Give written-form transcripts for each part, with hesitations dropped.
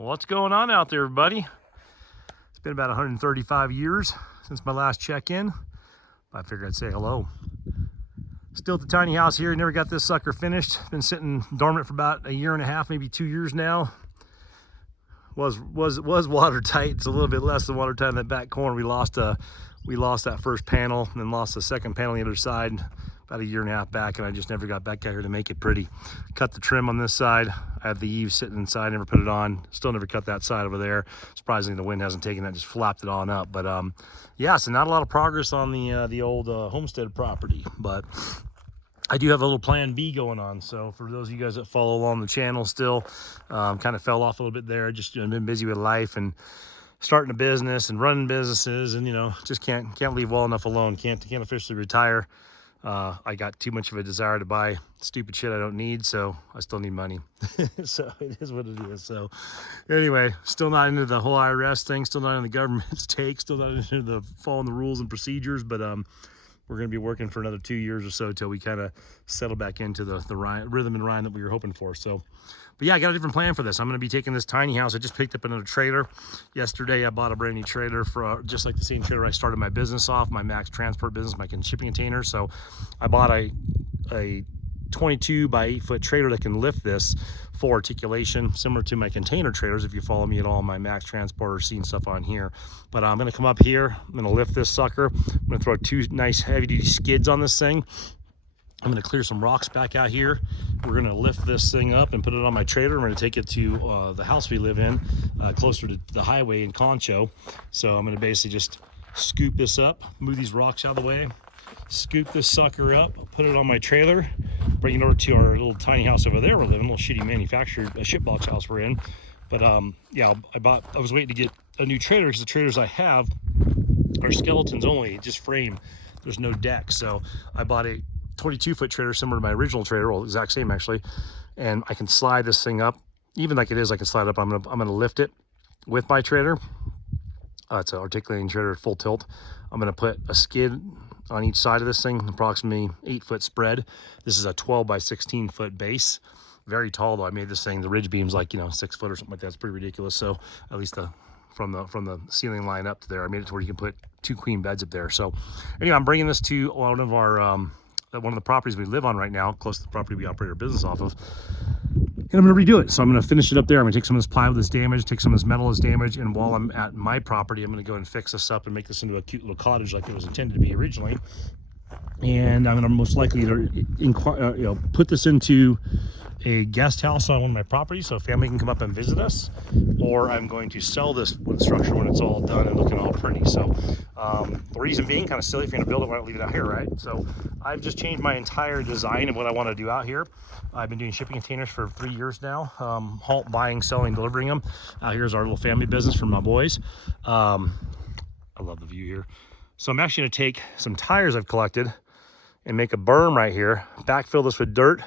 What's going on out there, everybody? It's been about 135 years since my last check-in. I figured I'd say hello. Still at the tiny house here. Never got this sucker finished. Been sitting dormant for about a year and a half, maybe 2 years now. Was watertight. It's a little bit less than watertight in that back corner. We lost that first panel and then lost the second panel on the other side about a year and a half back, and I just never got back out here to make it pretty. Cut the trim on this side. I have the eaves sitting inside, never put it on. Still never cut that side over there. Surprisingly, the wind hasn't taken that, just flapped it on up. But yeah, so not a lot of progress on the old homestead property, but I do have a little plan B going on. So for those of you guys that follow along the channel still, kind of fell off a little bit there. Just been busy with life and starting a business and running businesses, and just can't leave well enough alone. Can't officially retire. I got too much of a desire to buy stupid shit I don't need, so I still need money. So it is what it is. So anyway, still not into the whole IRS thing, still not in the government's take, still not into the following the rules and procedures, but we're going to be working for another 2 years or so till we kind of settle back into the rhythm and rhyme that we were hoping for. So, but yeah, I got a different plan for this. I'm going to be taking this tiny house. I just picked up another trailer. Yesterday, I bought a brand new trailer for just like the same trailer I started my business off, my Max transport business, my shipping container. So I bought a 22 by 8 foot trailer that can lift this full articulation, similar to my container trailers. If you follow me at all, my Max transport or seen stuff on here. But I'm going to come up here. I'm going to lift this sucker. I'm going to throw 2 nice heavy duty skids on this thing. I'm going to clear some rocks back out here. We're going to lift this thing up and put it on my trailer. I'm going to take it to the house we live in, closer to the highway in Concho. So I'm going to basically just scoop this up, move these rocks out of the way, scoop this sucker up, put it on my trailer, bring it over to our little tiny house over there we're living, a little shitty manufactured shipbox house we're in. But yeah, I was waiting to get a new trailer because the trailers I have are skeletons only, just frame. There's no deck. So I bought a 22 foot trailer similar to my original trailer, well, exact same actually, and I can slide this thing up even like it is. I can slide up. I'm gonna lift it with my trailer. It's an articulating trailer, full tilt. I'm gonna put a skid on each side of this thing, approximately 8 foot spread. This is a 12 by 16 foot base, very tall though. I made this thing, the ridge beam's like 6 foot or something like that. It's pretty ridiculous. So at least from the ceiling line up to there, I made it to where you can put 2 queen beds up there. So anyway, I'm bringing this to one of our one of the properties we live on right now, close to the property we operate our business off of, and I'm going to redo it. So I'm going to finish it up there. I'm going to take some of this plywood that's damaged, take some of this metal that's damaged, and while I'm at my property, I'm going to go and fix this up and make this into a cute little cottage like it was intended to be originally. And I'm going to most likely either put this into a guest house on one of my properties so a family can come up and visit us, or I'm going to sell this wood structure when it's all done and looking all pretty. So the reason being, kind of silly, if you're going to build it, why not leave it out here, right? So I've just changed my entire design of what I want to do out here. I've been doing shipping containers for 3 years now, buying, selling, delivering them. Here's our little family business from my boys. I love the view here. So I'm actually going to take some tires I've collected and make a berm right here, backfill this with dirt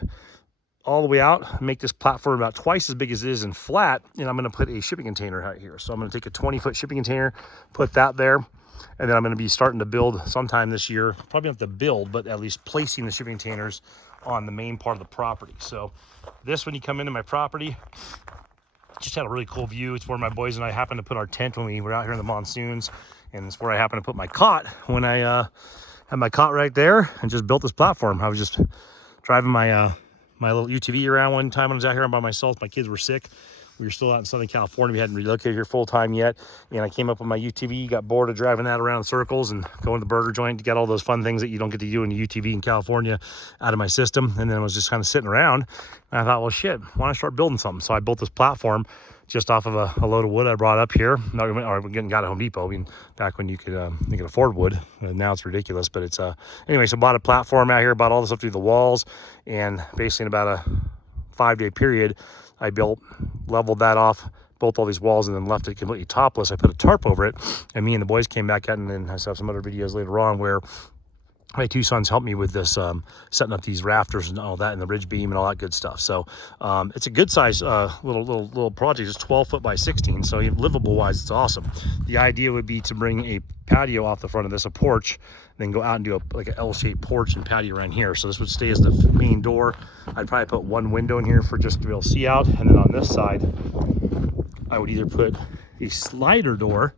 all the way out, make this platform about twice as big as it is and flat, and I'm going to put a shipping container out here. So I'm going to take a 20 foot shipping container, put that there, and then I'm going to be starting to build sometime this year, probably not to build, but at least placing the shipping containers on the main part of the property. So this, when you come into my property, just had a really cool view. It's where my boys and I happened to put our tent when we were out here in the monsoons, and it's where I happened to put my cot when I had my cot right there and just built this platform. I was just driving my my little UTV around one time when I was out here by myself. My kids were sick. We were still out in Southern California. We hadn't relocated here full time yet. And I came up with my UTV, got bored of driving that around in circles and going to the burger joint to get all those fun things that you don't get to do in a UTV in California out of my system. And then I was just kind of sitting around. And I thought, well, shit, why don't I start building something? So I built this platform just off of a load of wood I brought up here. Or got at Home Depot. I mean, back when you could afford wood. Now it's ridiculous, but it's anyway. So bought a platform out here, bought all this up through the walls, and basically in about a 5-day period, I leveled that off, built all these walls, and then left it completely topless. I put a tarp over it, and me and the boys came back out, and then I have some other videos later on where my 2 sons helped me with this, setting up these rafters and all that, and the ridge beam and all that good stuff. So it's a good size little project. It's 12 foot by 16, so livable wise, it's awesome. The idea would be to bring a patio off the front of this, a porch, then go out and do like an L-shaped porch and patio around here. So this would stay as the main door. I'd probably put 1 window in here for just to be able to see out, and then on this side I would either put a slider door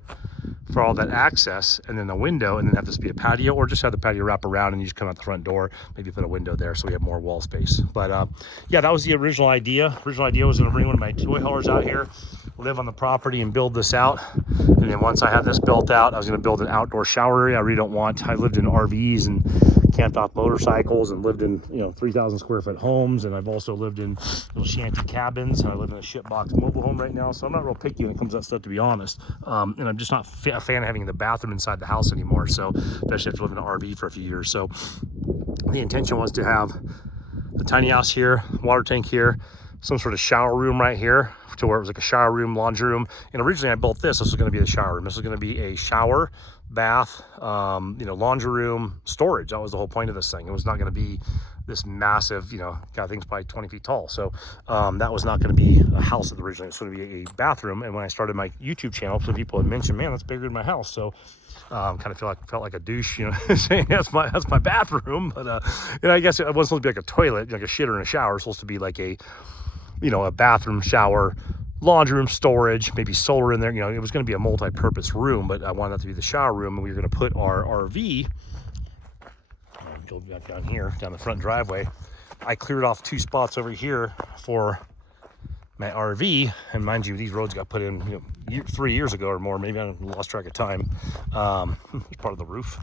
for all that access and then a window, and then have this be a patio, or just have the patio wrap around and you just come out the front door, maybe put a window there so we have more wall space. But yeah, that was the original idea. Original idea was going to bring one of my toy haulers out here, live on the property and build this out. And then once I had this built out, I was going to build an outdoor shower area. I really don't want, I lived in RVs and camped off motorcycles and lived in, you know, 3,000 square foot homes, and I've also lived in little shanty cabins, and I live in a shitbox mobile home right now, so I'm not real picky when it comes to that stuff, to be honest. And I'm just not a fan of having the bathroom inside the house anymore, so especially after living in an RV for a few years. So the intention was to have the tiny house here, water tank here, some sort of shower room right here, to where it was like a shower room, laundry room. And originally I built this was going to be the shower room. This was going to be a shower, bath, you know, laundry room, storage. That was the whole point of this thing. It was not going to be this massive, you know, God, I think it's probably 20 feet tall. So that was not going to be a house originally. It was going to be a bathroom. And when I started my YouTube channel, some people had mentioned, man, that's bigger than my house. So kind of felt like a douche, you know, saying that's my bathroom. But and I guess it wasn't supposed to be like a toilet, like a shitter and a shower. It was supposed to be like a, you know, a bathroom, shower, laundry room, storage, maybe solar in there. You know, it was going to be a multi-purpose room, but I wanted that to be the shower room, and we were going to put our RV, go back down here, down the front driveway. I cleared off 2 spots over here for my RV, and mind you, these roads got put in, you know, 3 years ago or more. Maybe I lost track of time. It's part of the roof.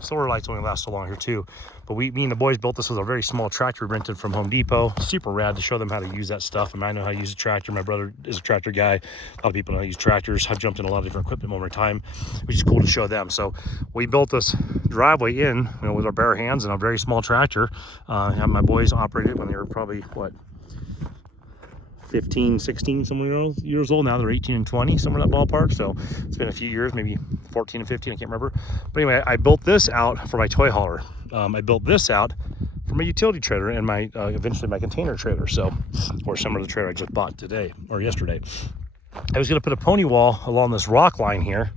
Solar lights only last so long here too. But me and the boys built this with a very small tractor we rented from Home Depot. Super rad to show them how to use that stuff. And I know how to use a tractor. My brother is a tractor guy. A lot of people know how to use tractors. I've jumped in a lot of different equipment over time, which is cool to show them. So we built this driveway in, you know, with our bare hands and a very small tractor. Had my boys operate it when they were probably, what, 15, 16, somewhere years old. Now they're 18 and 20, somewhere in that ballpark. So it's been a few years, maybe 14 and 15, I can't remember. But anyway, I built this out for my toy hauler. I built this out for my utility trailer and my eventually my container trailer. So, or some of the trailer I just bought today or yesterday. I was going to put a pony wall along this rock line here.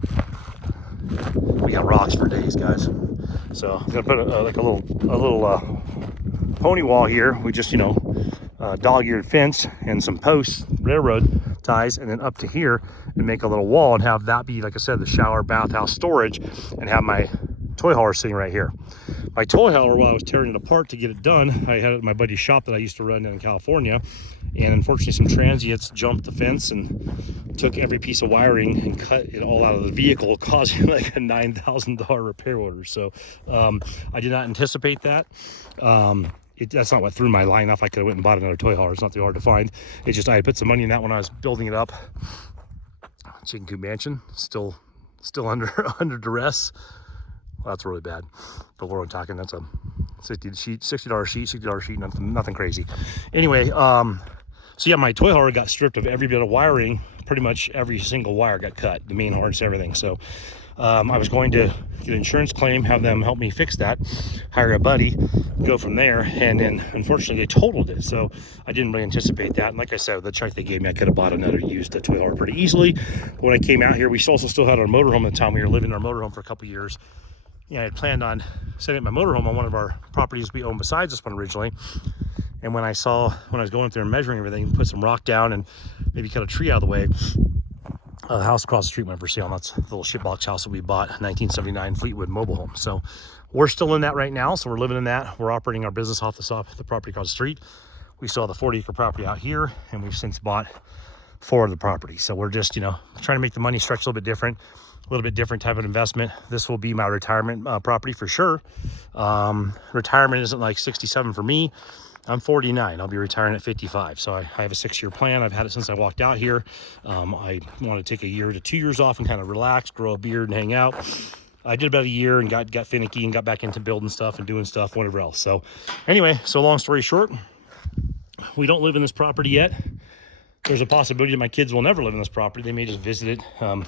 We got rocks for days, guys. So I'm going to put like a little pony wall here. We just, you know, dog-eared fence and some posts, railroad ties, and then up to here, and make a little wall and have that be, like I said, the shower, bathhouse, storage, and have my toy hauler sitting right here. My toy hauler, while I was tearing it apart to get it done, I had it at my buddy's shop that I used to run in California, and unfortunately some transients jumped the fence and took every piece of wiring and cut it all out of the vehicle, causing like a $9,000 repair order. So I did not anticipate that. That's not what threw my line off. I could have went and bought another toy hauler. It's not too hard to find. It's just I had put some money in that when I was building it up. Chicken coop mansion, still under duress. Well, that's really bad. But we're talking, that's a $60 sheet, $60 sheet, nothing crazy. Anyway, so yeah, my toy hauler got stripped of every bit of wiring. Pretty much every single wire got cut, the main harness, everything. So I was going to get an insurance claim, have them help me fix that, hire a buddy, go from there, and then unfortunately they totaled it. So I didn't really anticipate that. And like I said, with the check they gave me, I could have bought another used toy hauler pretty easily. But when I came out here, we also still had our motorhome at the time. We were living in our motorhome for a couple years. Yeah, I had planned on setting up my motorhome on one of our properties we own besides this one originally. And when I was going up there and measuring everything, put some rock down and maybe cut a tree out of the way, the house across the street went for sale. And that's the little shitbox house that we bought, 1979 Fleetwood mobile home. So we're still in that right now. So we're living in that. We're operating our business off the property across the street. We still have the 40-acre property out here, and we've since bought 4 of the properties. So we're just, you know, trying to make the money stretch a little bit different. A little bit different type of investment. This will be my retirement property for sure. Retirement isn't like 67 for me. I'm 49. I'll be retiring at 55. So I have a 6-year plan. I've had it since I walked out here. I want to take a year to 2 years off and kind of relax, grow a beard, and hang out. I did about a year and got finicky and got back into building stuff and doing stuff, whatever else. So anyway, so long story short, we don't live in this property yet. There's a possibility that my kids will never live in this property. They may just visit it.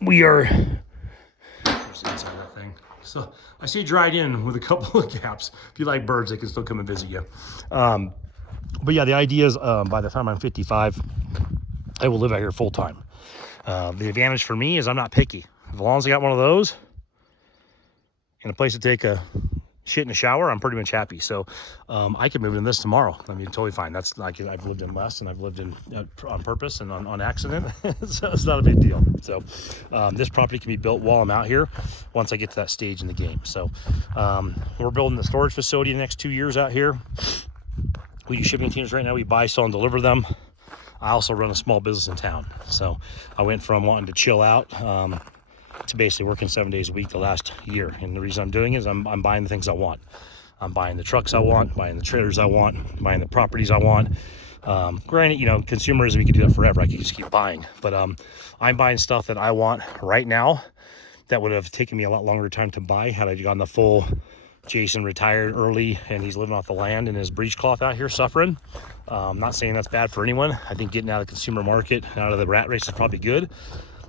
We are, where's the inside of that thing? So I say dried in with a couple of gaps. If you like birds, they can still come and visit you. But yeah, the idea is by the time I'm 55, I will live out here full time. The advantage for me is I'm not picky. As long as I got one of those and a place to take a shit in the shower, I'm pretty much happy. So I could move in this tomorrow. I mean, totally fine. That's like, I've lived in less, and I've lived in on purpose and on accident. So it's not a big deal. So this property can be built while I'm out here once I get to that stage in the game. So we're building the storage facility in the next 2 years out here. We do shipping containers right now. We buy, sell, and deliver them. I also run a small business in town. So I went from wanting to chill out to basically working 7 days a week the last year. And the reason I'm doing it is I'm buying the things I want. I'm buying the trucks I want, buying the trailers I want, buying the properties I want. Granted, you know, consumerism, you can do that forever. I can just keep buying. But I'm buying stuff that I want right now that would have taken me a lot longer time to buy had I gone the full Jason retired early and he's living off the land in his breechcloth out here suffering. I'm not saying that's bad for anyone. I think getting out of the consumer market, out of the rat race is probably good.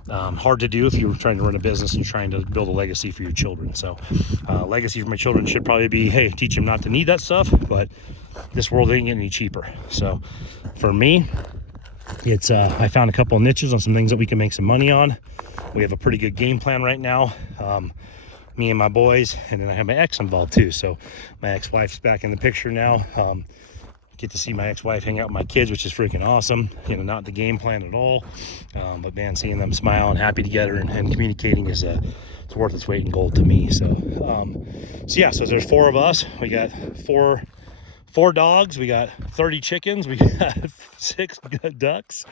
Hard to do if you're trying to run a business and you're trying to build a legacy for your children. So legacy for my children should probably be, hey, teach them not to need that stuff, but this world ain't getting any cheaper. So for me, it's I found a couple of niches on some things that we can make some money on. We have a pretty good game plan right now. Me and my boys, and then I have my ex involved too. So my ex-wife's back in the picture now. Get to see my ex-wife hang out with my kids, which is freaking awesome. You know, not the game plan at all, but man, seeing them smile and happy together and communicating is it's worth its weight in gold to me. So yeah, so there's 4 of us. We got four dogs, we got 30 chickens, we got 6 ducks,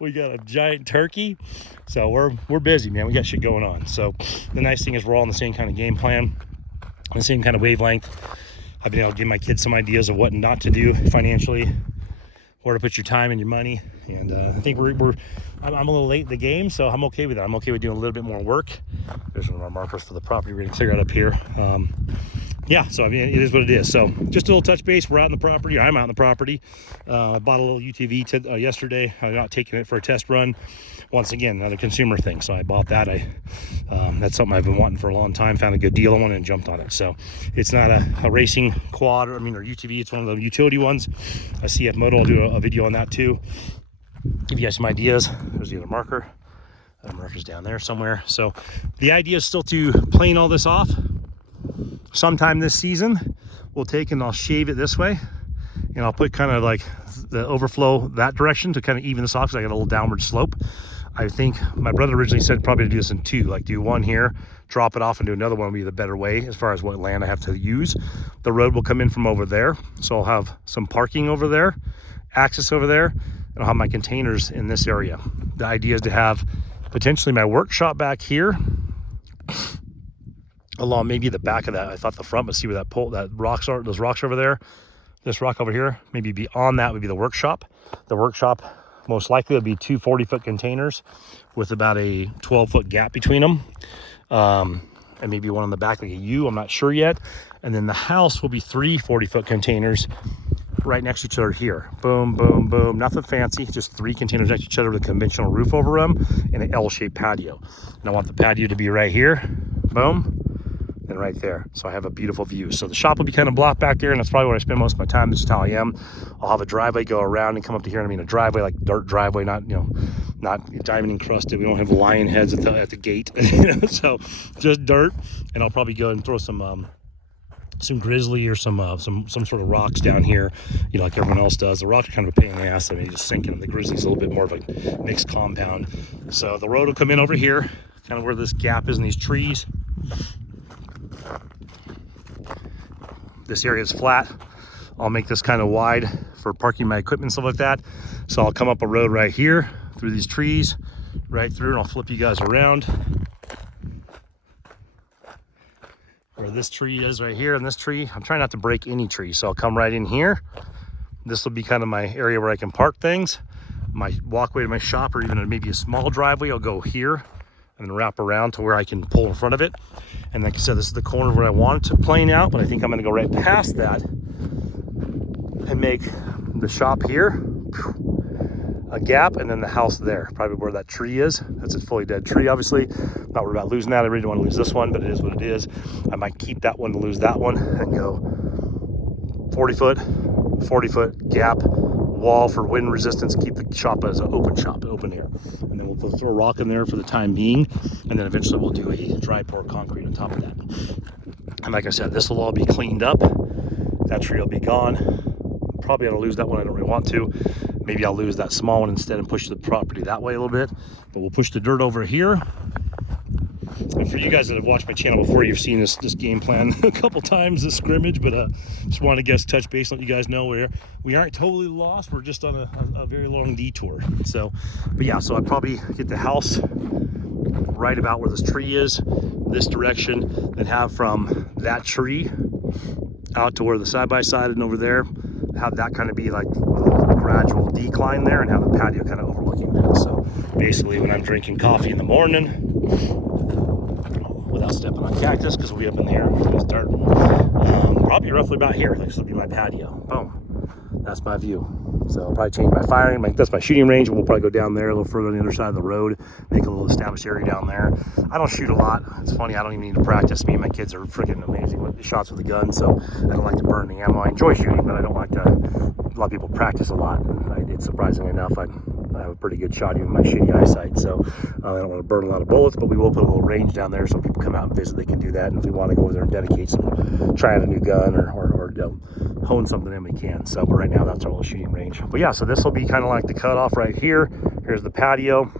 we got a giant turkey. So we're busy, man. We got shit going on. So the nice thing is we're all on the same kind of game plan, the same kind of wavelength. I've been able to give my kids some ideas of what not to do financially, where to put your time and your money. And I think I'm a little late in the game, so I'm okay with that. I'm okay with doing a little bit more work. There's one of our markers for the property we're gonna clear out up here. Yeah, so I mean, it is what it is. So just a little touch base. We're out in the property. I'm out in the property. I bought a little UTV yesterday. I'm not taking it for a test run. Once again, another consumer thing. So I bought that. That's something I've been wanting for a long time. Found a good deal on it and jumped on it. So it's not a racing quad or UTV. It's one of the utility ones. A CF Moto. I'll do a video on that too. Give you guys some ideas. There's the other marker. The marker's down there somewhere. So the idea is still to plane all this off. Sometime this season, we'll take and I'll shave it this way, and I'll put kind of like the overflow that direction to kind of even this off, because I got a little downward slope. I think my brother originally said probably to do this in 2, like do one here, drop it off, and do another one would be the better way as far as what land I have to use. The road will come in from over there, so I'll have some parking over there, access over there, and I'll have my containers in this area. The idea is to have potentially my workshop back here, along maybe the back of that. I thought the front, but see where that rocks are, those rocks over there, this rock over here, maybe beyond that would be the workshop. The workshop most likely would be 2 40-foot containers with about a 12-foot gap between them, and maybe one on the back like a U, I'm not sure yet. And then the house will be 3 40-foot containers right next to each other here. Boom, boom, boom. Nothing fancy, just 3 containers next to each other with a conventional roof over them and an L-shaped patio. And I want the patio to be right here, boom, and right there. So I have a beautiful view. So the shop will be kind of blocked back there, and that's probably where I spend most of my time. This is how I am. I'll have a driveway go around and come up to here. And I mean a driveway, like dirt driveway, not, you know, not diamond encrusted. We don't have lion heads at the gate, you know, so just dirt. And I'll probably go and throw some grizzly or some sort of rocks down here, you know, like everyone else does. The rocks are kind of a pain in the ass. I mean, just sinking. The grizzly's a little bit more of a mixed compound. So the road will come in over here, kind of where this gap is in these trees. This area is flat. I'll make this kind of wide for parking my equipment and stuff like that. So I'll come up a road right here through these trees, right through, and I'll flip you guys around. Where this tree is right here, and this tree, I'm trying not to break any tree, so I'll come right in here. This will be kind of my area where I can park things. My walkway to my shop, or even maybe a small driveway, I'll go here and then wrap around to where I can pull in front of it. And like I said, this is the corner where I want it to plane out, but I think I'm gonna go right past that and make the shop here a gap, and then the house there, probably where that tree is. That's a fully dead tree, obviously. Not worried about losing that. I really don't want to lose this one, but it is what it is. I might keep that one to lose that one and go 40-foot gap wall for wind resistance. Keep the shop as an open shop, open air. And then we'll throw a rock in there for the time being, and then eventually we'll do a dry pour concrete on top of that. And like I said, this will all be cleaned up. That tree will be gone. Probably gonna lose that one. I don't really want to. Maybe I'll lose that small one instead and push the property that way a little bit. But we'll push the dirt over here. And for you guys that have watched my channel before, you've seen this game plan a couple times, this scrimmage, but just wanted to touch base, let you guys know we aren't totally lost. We're just on a very long detour. So, but yeah, so I'd probably get the house right about where this tree is, this direction, then have from that tree out to where the side-by-side and over there, have that kind of be like a gradual decline there, and have the patio kind of overlooking that. So basically when I'm drinking coffee in the morning, without stepping on cactus, because we'll be up in the air, it's dirt, probably roughly about here. Like, this will be my patio. Boom, that's my view. So I'll probably change my firing, that's my shooting range. We'll probably go down there a little further on the other side of the road, make a little established area down there. I don't shoot a lot. It's funny, I don't even need to practice. Me and my kids are freaking amazing with the shots with the gun, so I don't like to burn the ammo. I enjoy shooting, but I don't like to. A lot of people practice a lot. It's surprisingly enough, I have a pretty good shot even with my shitty eyesight, so I don't want to burn a lot of bullets, but we will put a little range down there so people come out and visit, they can do that. And if we want to go over there and dedicate some, try out a new gun or hone something in, we can. So, but right now that's our little shooting range. But yeah, so this will be kind of like the cutoff right here. Here's the patio.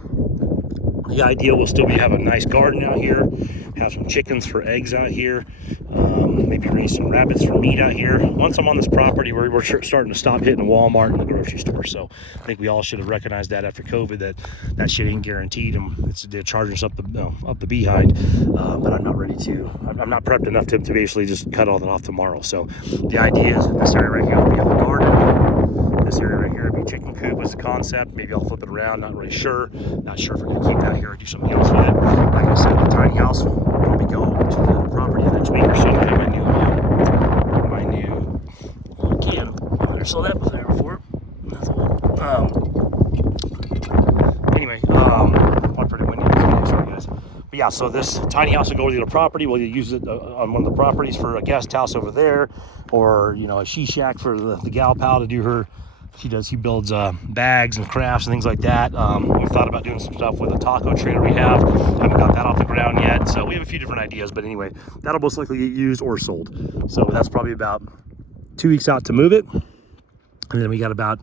The idea will still be have a nice garden out here, have some chickens for eggs out here, maybe raise some rabbits for meat out here. Once I'm on this property, we're starting to stop hitting Walmart and the grocery store. So I think we all should have recognized that after COVID, that shit ain't guaranteed, and they're charging us up the behind. But I'm not ready to. I'm not prepped enough to basically just cut all that off tomorrow. So the idea is this area right here will be a little garden. This area right here would be chicken coop was the concept. Maybe I'll flip it around, not really sure. Not sure if we're gonna keep that here or do something else with it. Like I said, the tiny house will probably go to the property the next week or so. I have my new can. I never saw that there before. That's anyway, I'm pretty windy in this video, sorry guys. But yeah, so this tiny house will go to the property. We'll use it on one of the properties for a guest house over there, or a she shack for the gal pal to do her. He builds bags and crafts and things like that. We've thought about doing some stuff with a taco trailer we have. Haven't got that off the ground yet. So we have a few different ideas, but anyway, that'll most likely get used or sold. So that's probably about 2 weeks out to move it. And then we got about,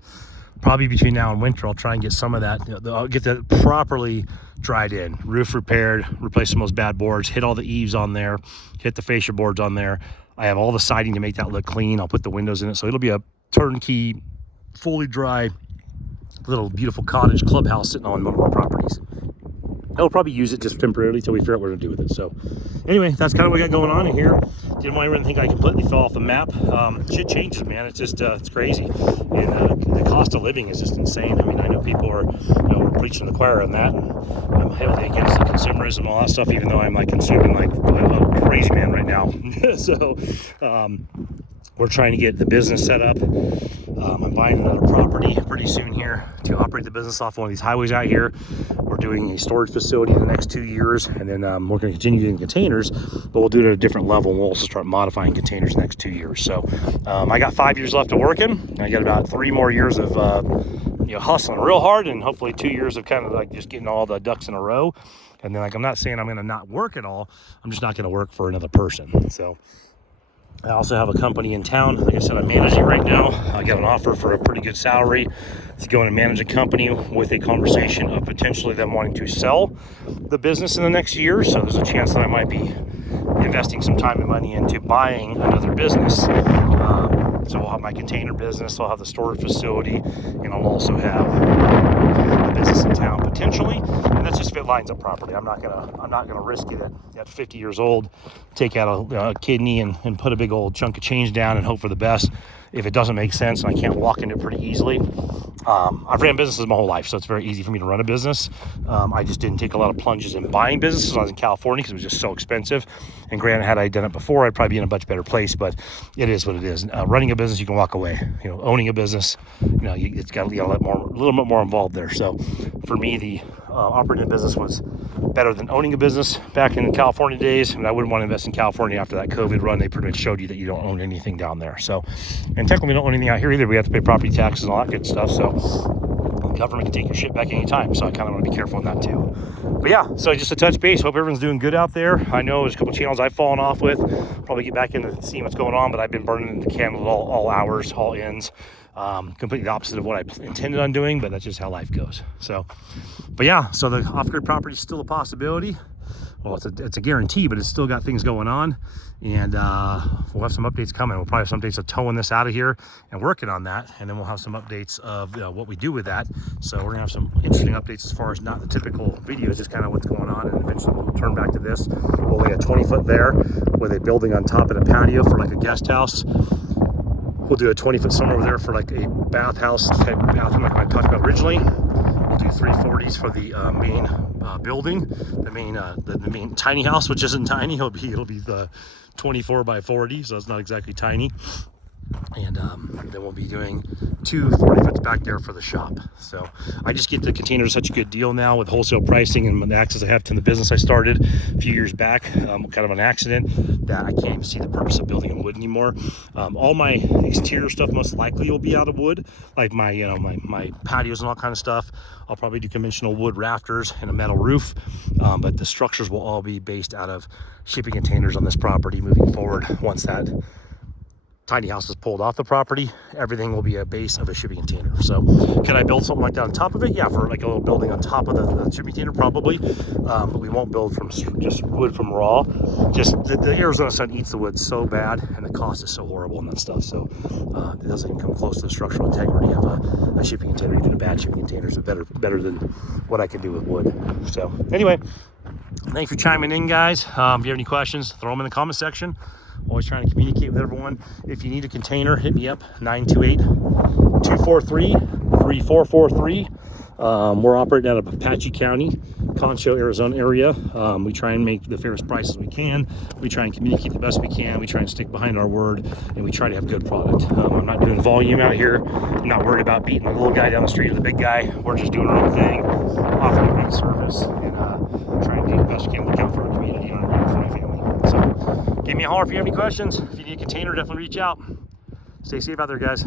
probably between now and winter, I'll try and get some of that, I'll get that properly dried in, roof repaired, replace some of those bad boards, hit all the eaves on there, hit the fascia boards on there. I have all the siding to make that look clean. I'll put the windows in it. So it'll be a turnkey, fully dry, little beautiful cottage clubhouse sitting on one of our properties. I'll probably use it just temporarily till we figure out what we're gonna do with it. So anyway, that's kind of what we got going on in here. Didn't want anyone to think I completely fell off the map. Shit changes, man. It's just, it's crazy. And the cost of living is just insane. I mean, I know people are, we're preaching the choir on that. And I'm heavily against the consumerism and all that stuff, even though I'm like consuming like a crazy man right now. So, we're trying to get the business set up. I'm buying another property pretty soon here to operate the business off one of these highways out here. We're doing a storage facility in the next 2 years, and then we're going to continue doing containers, but we'll do it at a different level, and we'll also start modifying containers the next 2 years. So I got 5 years left of working. I got about 3 more years of hustling real hard, and hopefully 2 years of kind of like just getting all the ducks in a row. And then, like, I'm not saying I'm going to not work at all. I'm just not going to work for another person. So I also have a company in town. Like I said, I'm managing right now. I got an offer for a pretty good salary to go and manage a company, with a conversation of potentially them wanting to sell the business in the next year. So there's a chance that I might be investing some time and money into buying another business. So I'll have my container business, I'll have the storage facility, and I'll also have a business in town potentially. And that's just if it lines up properly. I'm not gonna risk it at 50 years old, take out a kidney and put a big old chunk of change down and hope for the best. If it doesn't make sense and I can't walk into it pretty easily. I've ran businesses my whole life, so it's very easy for me to run a business. I just didn't take a lot of plunges in buying businesses when I was in California because it was just so expensive. And granted, had I done it before, I'd probably be in a much better place, but it is what it is. Running a business, you can walk away. Owning a business, it's got a little bit more involved there. So for me, the operating a business was better than owning a business back in the California days. And I wouldn't want to invest in California after that COVID run. They pretty much showed you that you don't own anything down there. So, and technically we don't own anything out here either. We have to pay property taxes and all that good stuff. So government can take your shit back anytime. So I kind of want to be careful on that too. But yeah, so just to touch base, hope everyone's doing good out there. I know there's a couple channels I've fallen off with. Probably get back into seeing what's going on, but I've been burning the candle all hours, all ends. Completely the opposite of what I intended on doing, but that's just how life goes. So, but yeah, so the off-grid property is still a possibility. Well, it's a guarantee, but it's still got things going on, and we'll have some updates coming. We'll probably have some updates of towing this out of here and working on that, and then we'll have some updates of what we do with that. So we're gonna have some interesting updates as far as not the typical videos, just kind of what's going on, and eventually we'll turn back to this. We'll lay a 20-foot there with a building on top of a patio for like a guest house. We'll do a 20-foot somewhere over there for like a bathhouse type bathroom like I talked about originally. We'll do 340s for the main building, the main tiny house, which isn't tiny. It'll be the 24 by 40, so it's not exactly tiny. And then we'll be doing 2 40-foots back there for the shop. So I just get the containers such a good deal now with wholesale pricing and the access I have to the business I started a few years back, kind of an accident, that I can't even see the purpose of building in wood anymore. All my exterior stuff most likely will be out of wood, like my my patios and all kind of stuff. I'll probably do conventional wood rafters and a metal roof, but the structures will all be based out of shipping containers on this property moving forward. Once that tiny house is pulled off the property, everything will be a base of a shipping container. So can I build something like that on top of it? Yeah, for like a little building on top of the shipping container, probably. But we won't build from just wood from raw. Just the Arizona sun eats the wood so bad, and the cost is so horrible and that stuff. So it doesn't even come close to the structural integrity of a shipping container. Even a bad shipping container is better than what I can do with wood. So anyway, thanks for chiming in, guys. If you have any questions, throw them in the comment section. Always trying to communicate with everyone. If you need a container, hit me up, 928-243-3443. We're operating out of Apache County, Concho, Arizona area. We try and make the fairest prices we can. We try and communicate the best we can. We try and stick behind our word, and we try to have good product. I'm not doing volume out here. I'm not worried about beating the little guy down the street or the big guy. We're just doing our own thing, offering great service, and trying to do the best we can. Look out for our community and for my family. So give me a holler if you have any questions. If you need a container, definitely reach out. Stay safe out there, guys.